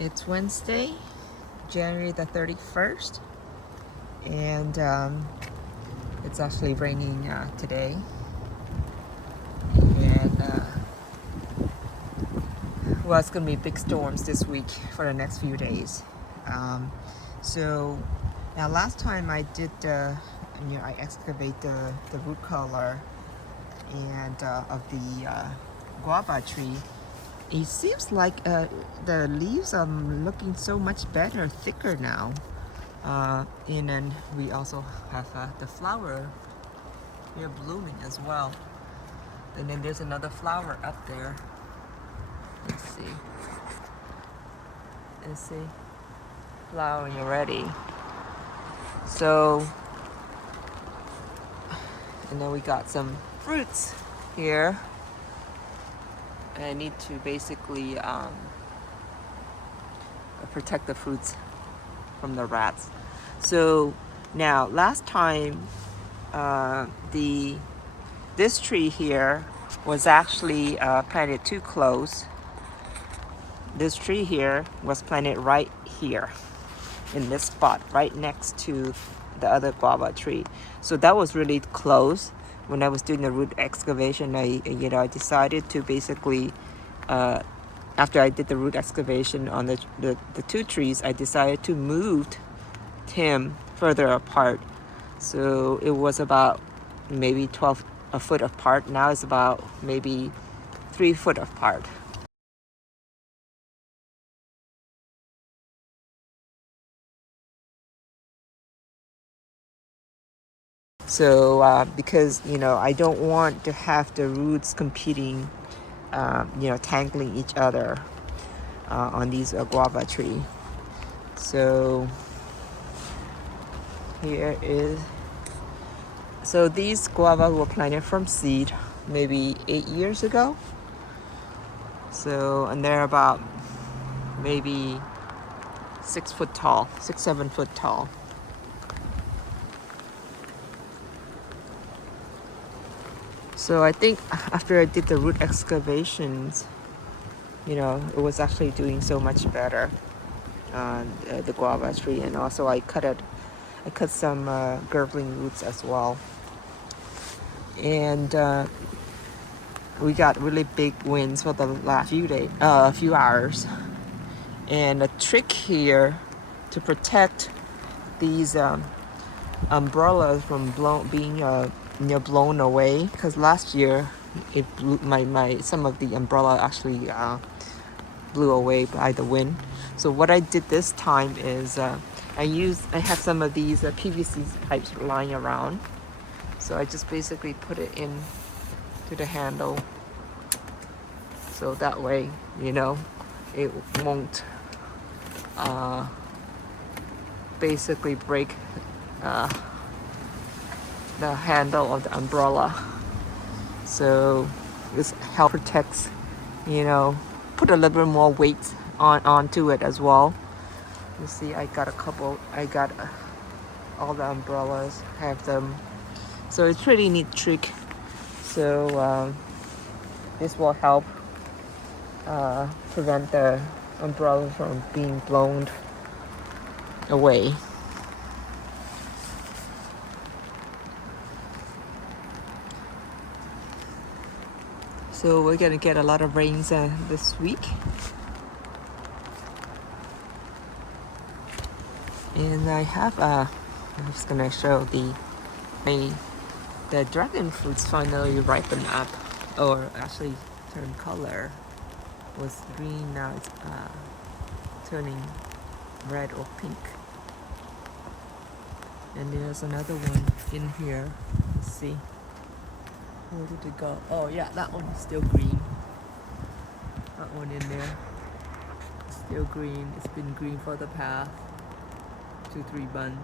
It's Wednesday, January the 31st, and it's actually raining today. And well, it's going to be big storms this week for the next few days. So now, last time I did, I excavate the root collar and of the guava tree. It seems like the leaves are looking so much better, thicker now. And then we also have the flower here blooming as well. And then there's another flower up there. Let's see. Let's see. Flowering already. So, and then we got some fruits here. And I need to basically protect the fruits from the rats. So now, last time, this tree here was actually planted too close. This tree here was planted right here in this spot, right next to the other guava tree. So that was really close. When I was doing the root excavation, I decided to basically, after I did the root excavation on the two trees, I decided to move him further apart. So it was about maybe 12 a foot apart. Now it's about maybe 3 foot apart. So because I don't want to have the roots competing, tangling each other on these guava tree. So here is. So these guava were planted from seed maybe 8 years ago. So, and they're about maybe 6 foot tall, 7 foot tall. So I think after I did the root excavations, it was actually doing so much better on the guava tree. And also I cut some girdling roots as well. And we got really big winds for the last few hours. And a trick here to protect these umbrellas from being blown away, because last year it blew some of the umbrella actually blew away by the wind. So what I did this time is I have some of these PVC pipes lying around. So I just basically put it in to the handle. So that way, it won't basically break the handle of the umbrella. So this help protects, put a little bit more weight onto it as well. You see, I got all the umbrellas, have them. So it's pretty neat trick. So this will help prevent the umbrella from being blown away. So we're gonna get a lot of rains this week. And I'm just gonna show the dragon fruits finally ripen up, or actually turn color. It was green, now it's turning red or pink. And there's another one in here. Let's see. Where did it go? Oh yeah, that one is still green. That one in there. It's still green. It's been green for the past 2-3 months.